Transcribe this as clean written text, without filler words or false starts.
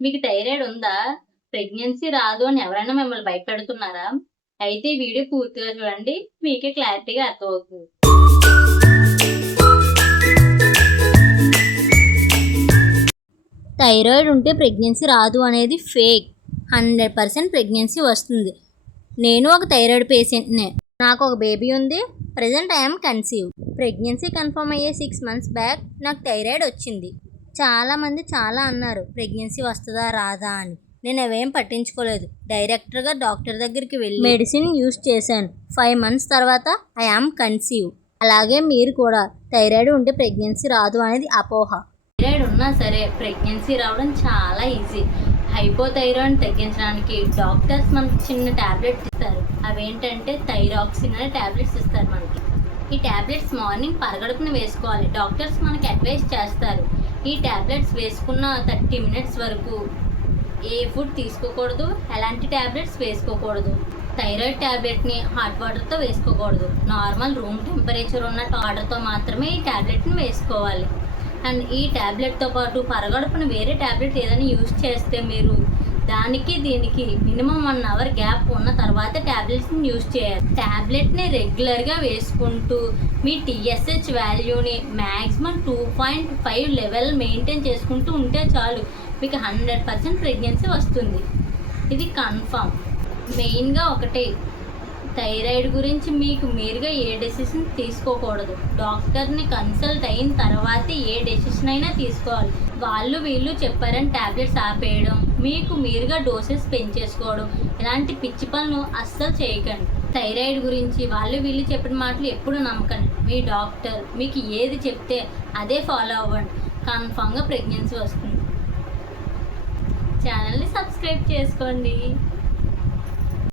మీకు థైరాయిడ్ ఉందా? ప్రెగ్నెన్సీ రాదు అని ఎవరైనా మిమ్మల్ని భయపెడుతున్నారా? అయితే ఈ వీడియో పూర్తిగా చూడండి. మీకే క్లారిటీగా అర్థమవుతుంది. థైరాయిడ్ ఉంటే ప్రెగ్నెన్సీ రాదు అనేది ఫేక్. 100% ప్రెగ్నెన్సీ వస్తుంది. నేను ఒక థైరాయిడ్ పేషెంట్నే. నాకు ఒక బేబీ ఉంది. Present I'm conceive. Pregnancy confirm అయ్యే 6 months బ్యాక్ నాకు థైరాయిడ్ వచ్చింది. చాలామంది చాలా అన్నారు ప్రెగ్నెన్సీ వస్తుందా రాదా అని. నేను అవేం పట్టించుకోలేదు. డైరెక్ట్గా డాక్టర్ దగ్గరికి వెళ్ళి మెడిసిన్ యూస్ చేశాను. 5 months తర్వాత ఐ యామ్ కన్సీవ్. అలాగే మీరు కూడా థైరాయిడ్ ఉంటే ప్రెగ్నెన్సీ రాదు అనేది అపోహ. థైరాయిడ్ ఉన్నా సరే ప్రెగ్నెన్సీ రావడం చాలా ఈజీ. హైపోథైరాయిడ్ తగ్గించడానికి డాక్టర్స్ మనకి చిన్న ట్యాబ్లెట్స్ ఇస్తారు. అవేంటంటే థైరాక్సిన్ అనే ట్యాబ్లెట్స్ ఇస్తారు మనకి. ఈ ట్యాబ్లెట్స్ మార్నింగ్ పరగడుపున వేసుకోవాలి. డాక్టర్స్ మనకి అడ్వైస్ చేస్తారు. ఈ ట్యాబ్లెట్స్ వేసుకున్న 30 minutes వరకు ఏ ఫుడ్ తీసుకోకూడదు, ఎలాంటి ట్యాబ్లెట్స్ వేసుకోకూడదు. థైరాయిడ్ ట్యాబ్లెట్ని హాట్ వాటర్తో వేసుకోకూడదు. నార్మల్ రూమ్ టెంపరేచర్ ఉన్న వాటర్తో మాత్రమే ఈ ట్యాబ్లెట్ని వేసుకోవాలి. అండ్ ఈ ట్యాబ్లెట్తో పాటు పరగడుపున వేరే ట్యాబ్లెట్ ఏదైనా యూజ్ చేస్తే మీరు దానికి దీనికి మినిమం 1 hour గ్యాప్ ఉన్న తర్వాత ట్యాబ్లెట్స్ని యూజ్ చేయాలి. ట్యాబ్లెట్ని రెగ్యులర్గా వేసుకుంటూ మీ TSH వాల్యూని మ్యాక్సిమం 2.5 లెవెల్ మెయింటైన్ చేసుకుంటూ ఉంటే చాలు. మీకు 100% ప్రెగ్నెన్సీ వస్తుంది. ఇది కన్ఫామ్. మెయిన్గా ఒకటే, థైరాయిడ్ గురించి మీకు మీరుగా ఏ డెసిషన్ తీసుకోకూడదు. డాక్టర్ని కన్సల్ట్ అయిన తర్వాతే ఏ డెసిషన్ అయినా తీసుకోవాలి. వాళ్ళు వీళ్ళు చెప్పారని ట్యాబ్లెట్స్ ఆపేయడం, మీకు మీరుగా డోసెస్ పెంచేసుకోవడం, ఇలాంటి పిచ్చి పనులు అస్సలు చేయకండి. థైరాయిడ్ గురించి వాళ్ళు వీళ్ళు చెప్పిన మాటలు ఎప్పుడు నమ్మకండి. మీ డాక్టర్ మీకు ఏది చెప్తే అదే ఫాలో అవ్వండి. కన్ఫామ్గా ప్రెగ్నెన్సీ వస్తుంది. ఛానల్ని సబ్స్క్రైబ్ చేసుకోండి.